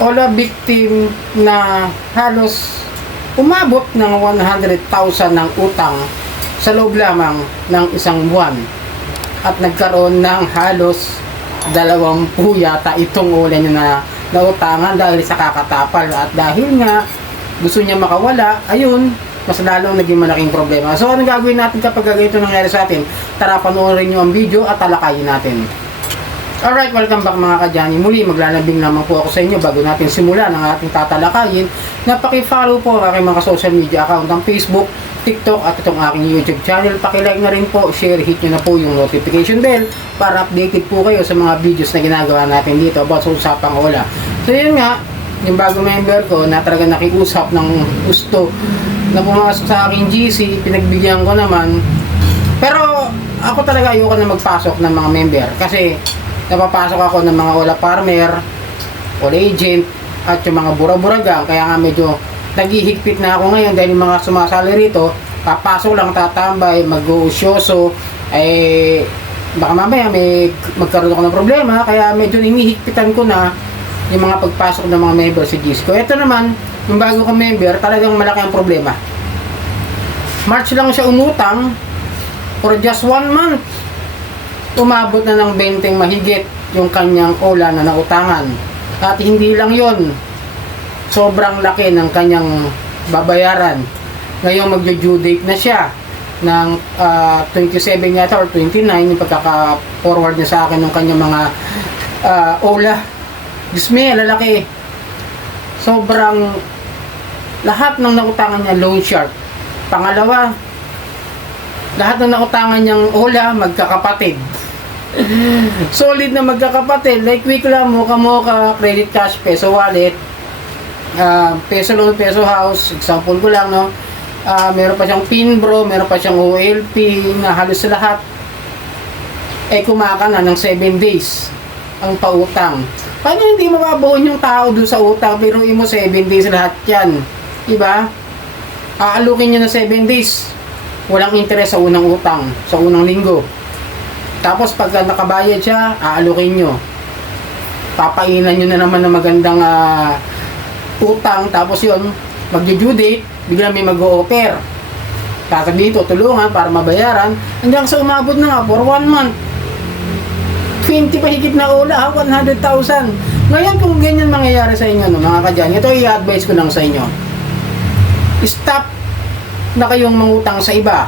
OLA victim na halos umabot ng 100,000 ng utang sa loob lamang ng isang buwan. At nagkaroon ng halos 20 yata itong OLA niya na nautangan dahil sa kakatapal. At dahil nga gusto niya makawala, ayun, mas lalong naging malaking problema. So, anong gagawin natin kapag ganito nangyari sa atin? Tara, panoorin nyo ang video at talakayin natin. Alright, welcome back mga kadyani. Muli, maglalambing naman po ako sa inyo bago natin simulan ang ating tatalakayin. Napaki-follow po ang aking mga social media account, ang Facebook, TikTok at itong aking YouTube channel. Paki-like na rin po, share, hit nyo na po yung notification bell para updated po kayo sa mga videos na ginagawa natin dito about sa usapang OLA. So yun nga, yung bagong member ko na talaga nakiusap ng gusto na pumasok sa aking GC, pinagbigyan ko naman. Pero ako talaga ayoko na magpasok ng mga member kasi napapasok ako ng mga OLA farmer, OLA agent, at yung mga bura-buragang. Kaya nga medyo naghihigpit na ako ngayon dahil yung mga sumasali rito, papasok lang, tatambay, mag-uusyoso, eh baka mamaya magkaroon ako ng problema. Kaya medyo hinihigpitan ko na yung mga pagpasok ng mga member sa GC ko. Ito naman, yung bago kong member, talagang malaki ang problema. March lang siya umutang for just 1 month. Umabot na ng 20 mahigit yung kanyang OLA na nautangan. At hindi lang yon, sobrang laki ng kanyang babayaran. Ngayon magjo-due date na siya ng 27 yata or 29 yung pagkaka-forward niya sa akin ng kanyang mga OLA. Diyos me, lalaki. Sobrang lahat ng nautangan niya loan shark. Pangalawa, lahat ng nautangan niyang OLA magkakapatid. Solid na magkakapatid, like Quickla, Moka, Credit Cash, Peso Wallet, Peso Loan, Peso House, example ko lang, no? Meron pa siyang Pinbro, meron pa siyang OLP, na halos lahat ay kumaka na ng 7 days ang pautang. Paano hindi mababaon yung tao doon sa utang? Pero mo 7 days lahat yan, diba? Aalukin nyo na 7 days, walang interest sa unang utang, sa unang linggo. Tapos pagka nakabayad siya, aalukin nyo. Papainan nyo na naman ng magandang utang. Tapos yun, mag-due date, bigla may mag-o-offer. Sasabihin dito, tulungan para mabayaran. Hanggang sa umabot na nga for 1 month. 20 mahigit na OLA, 100,000. Ngayon kung ganyan mangyayari sa inyo, no, mga kadyan, ito i-advise ko lang sa inyo. Stop na kayong mangutang sa iba.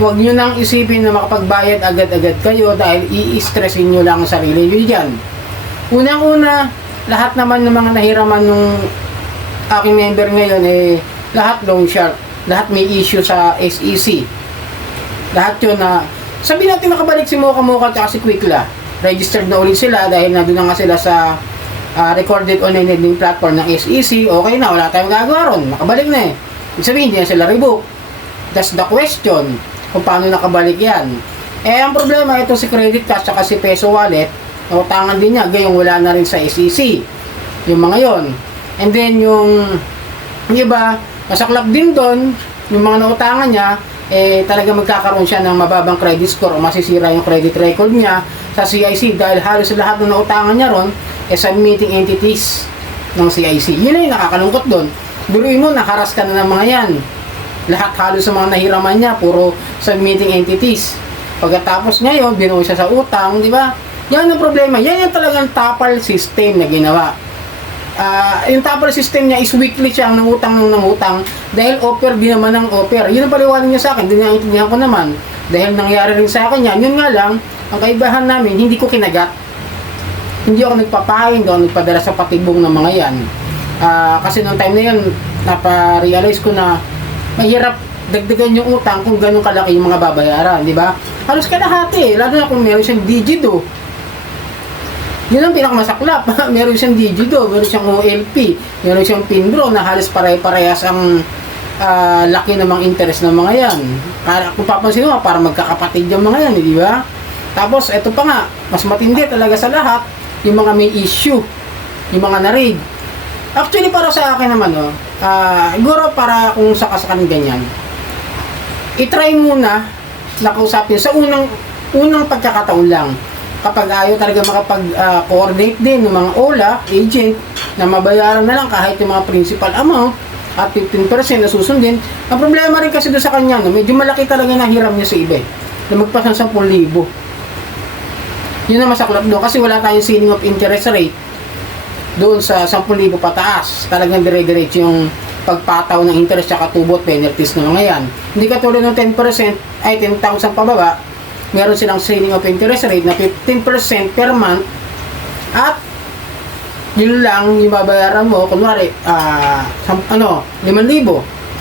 Huwag nyo nang isipin na makapagbayad agad-agad kayo dahil i-stressin nyo lang ang sarili nyo dyan. Unang-una, lahat naman ng mga nahiraman ng aking member ngayon, lahat loan shark, lahat may issue sa SEC. Lahat yun na, sabihin natin nakabalik si Moka at si Quickla. Registered na ulit sila dahil nandun na nga sila sa recorded online lending platform ng SEC. Okay na, wala tayong gagawa ron, nakabalik na Ibig sabihin, hindi na sila revoke. That's the question, kung paano nakabalik yan. Ang problema, ito si Credit Cash at si Peso Wallet, nautangan din niya, gayong wala na rin sa SEC. Yung mga yon. And then, yung iba, masaklap din doon, yung mga nautangan niya, talaga magkakaroon siya ng mababang credit score o masisira yung credit record niya sa CIC dahil halos lahat ng nautangan niya ron submitting entities ng CIC. Yun na yung nakakalungkot doon. Duruin mo, nakaras ka na ng mga yan. Lahat halos sa mga nahiraman niya, puro submitting entities. Pagkatapos ngayon, binuo siya sa utang, di ba? Yan ang problema. Yan yung talagang tapal system na ginawa. Yung tapal system niya is weekly siya ang nangutang dahil offer din naman ang offer. Yun ang paliwanag niya sa akin, din ang intindihan ko naman. Dahil nangyari rin sa akin yan, yun nga lang, ang kaibahan namin, hindi ko kinagat. Hindi ako nagpapahain, hindi ako nagpadala sa patibong ng mga yan. Kasi noong time na yun, napa-realize ko na mahirap dagdagan yung utang kung ganun kalaki yung mga babayaran, di ba? Halos kalahati, lalo na kung meron siyang digido. Yun ang pinakamasaklap. Meron siyang digido, meron siyang OLP, meron siyang Pinbro na halos pare-parehas ang laki ng mga interest ng mga yan. Kung papansin mo, para magkakapatid yung mga yan, di ba? Tapos, eto pa nga, mas matindi talaga sa lahat, yung mga may issue, yung mga na-raid. Actually, para sa akin naman, siguro para kung sakasakan ganyan, i-try muna na kausapin sa unang pagkakataon lang. Kapag ayaw talaga makapag-coordinate din ng mga OLA, agent, na mabayaran na lang kahit yung mga principal amount at 15% na susundin. Ang problema rin kasi doon sa kanya, no, medyo malaki talaga na hiram niya sa iba na magpas ng 10,000. Yun na masaklap doon kasi wala tayong ceiling of interest rate doon sa 10,000 pataas. Talagang dire-diretso yung pagpataw ng interest at tubot penalties na mga yan. Hindi katulad ng 10% ay 10,000 pababa, meron silang ceiling of interest rate na 15% per month at yun lang yung babayaran mo, kunwari 5,000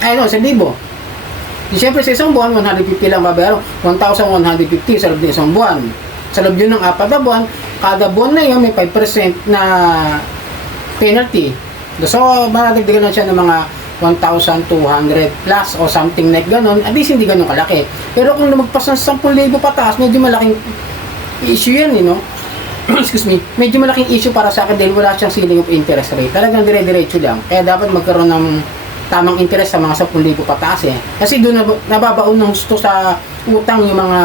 ay 1,000. Di syempre sa isang buwan 150 lang babayaran, 1,150 sa loob ng isang buwan. Sa loob yun ng 4 na buwan, kada buwan na yun may 5% na penalty. So madagdagan na siya ng mga 1,200 plus o something like ganon. At least hindi ganon kalaki. Pero kung lumagpas ng 10,000 pataas, medyo malaking issue yan, no? Excuse me. Medyo malaking issue para sa akin dahil wala siyang ceiling of interest rate. Talagang dire-diretso lang. Kaya dapat magkaroon ng tamang interest sa mga 10,000 pataas Kasi doon nababaon ng gusto sa utang yung mga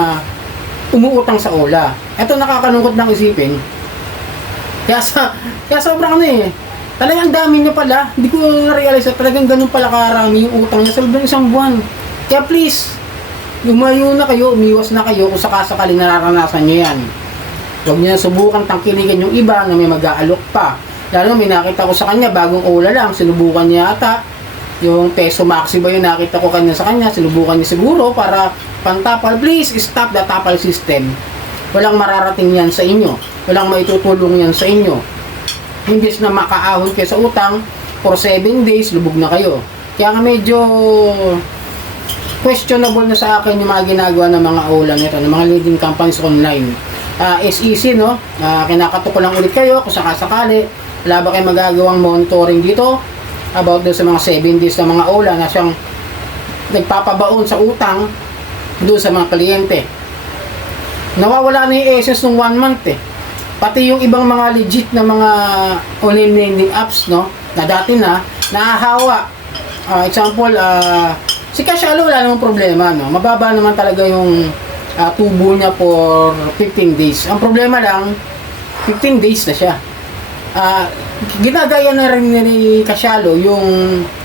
umuutang sa OLA. Ito nakakalungkot ng isipin. Kaya sobrang talagang dami niya pala. Hindi ko na-realize na talagang ganun pala karami yung utang niya sa loob ng isang buwan. Kaya please, lumayo na kayo, umiwas na kayo kung sakasakali nararanasan niyo yan. Huwag niyo na subukan tangkiligan yung iba na may mag-aalok pa. Lalo may nakita ko sa kanya, bagong OLA lang, sinubukan niya ata. Yung peso maxi ba yung nakita ko kanya sa kanya, sinubukan niya siguro para pantapal. Please, stop the tapal system. Walang mararating yan sa inyo. Walang maitutulong yan sa inyo. Imbis na makaahon kayo sa utang, for 7 days, lubog na kayo. Kaya nga medyo questionable na sa akin yung mga ginagawa ng mga OLA nito, ng mga leading companies online. SEC, no? Kinakato ko lang ulit kayo kung sakasakali. Wala ba kayo magagawang monitoring dito about doon sa mga 7 days na mga OLA na siyang nagpapabaon sa utang doon sa mga kliyente. Nawawala na yung essence ng 1 month Pati yung ibang mga legit na mga online lending apps, no, na dati na nahahawa. Example, si Cashalo wala namang problema, no. Mababa naman talaga yung tubo niya for 15 days. Ang problema lang, 15 days na siya. Ginagaya na rin ni Cashalo yung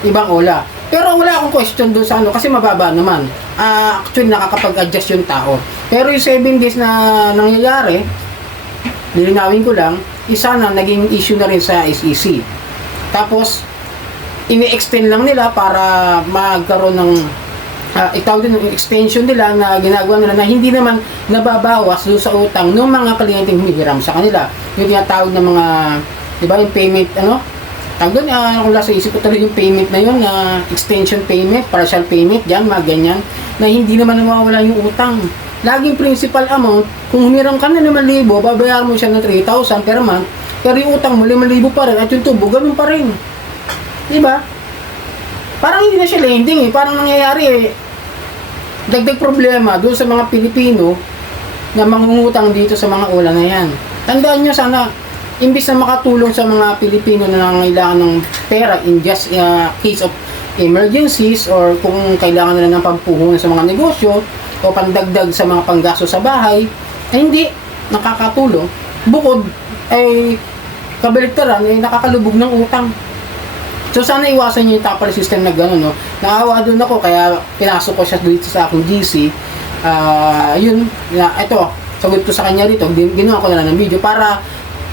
ibang OLA. Pero wala akong question doon sa kasi mababa naman. Actually, nakakapag-adjust yung tao. Pero yung 7 days na nangyayari, lilinawin ko lang, isa na naging issue na rin sa SEC. Tapos, ini-extend lang nila para magkaroon ng itawag din ng extension nila na ginagawa nila na hindi naman nababawas doon sa utang ng mga kliyenteng humihiram sa kanila. Yung tinatawag ng mga, di ba, yung payment, tawag doon, kung nasa isip ko talaga yung payment na yun, extension payment, partial payment, dyan, mga ganyan, na hindi naman nawawala yung utang. Laging principal amount, kung humiram ka na 5,000, babayaran mo siya ng 3,000 per month, pero yung utang mo 5,000 pa rin, at yung tubo, ganun pa rin. Diba? Parang hindi na siya lending parang nangyayari dagdag problema doon sa mga Pilipino na mangungutang dito sa mga OLA na yan. Tandaan nyo sana, imbis na makatulong sa mga Pilipino na nangangailangan ng pera in just case of emergencies or kung kailangan nila ng pampuhunan sa mga negosyo, o pandagdag sa mga panggasto sa bahay, ay hindi nakakatulong. Bukod ay kabaliktaran ay nakakalubog ng utang. So sana iwasan niyo yung tapal system na gano'n, no? Naawa doon ako kaya pinasok ko siya dito sa aking GC. Ito, sagot ko sa kanya dito, ginawa ko na lang ng video para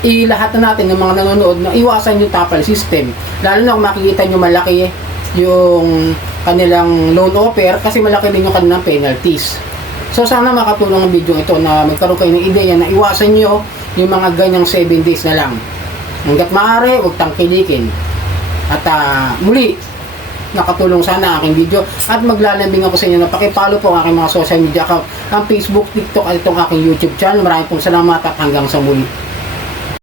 ilahat na natin ng mga nanonood na iwasan yung tapal system. Lalo na kung makikita nyo malaki yung kanilang loan offer kasi malaki din yung kanilang penalties. So sana makatulong ang video ito na magkaroon kayo ng ideya na iwasan nyo yung mga ganyang 7 days na lang. Hanggat maaari, huwag tangkilikin. At muli, nakatulong sana ang aking video at maglalambing ako sa inyo na pakipollow po ang aking mga social media account, ang Facebook, TikTok at itong aking YouTube channel. Maraming pong salamat at hanggang sa muli.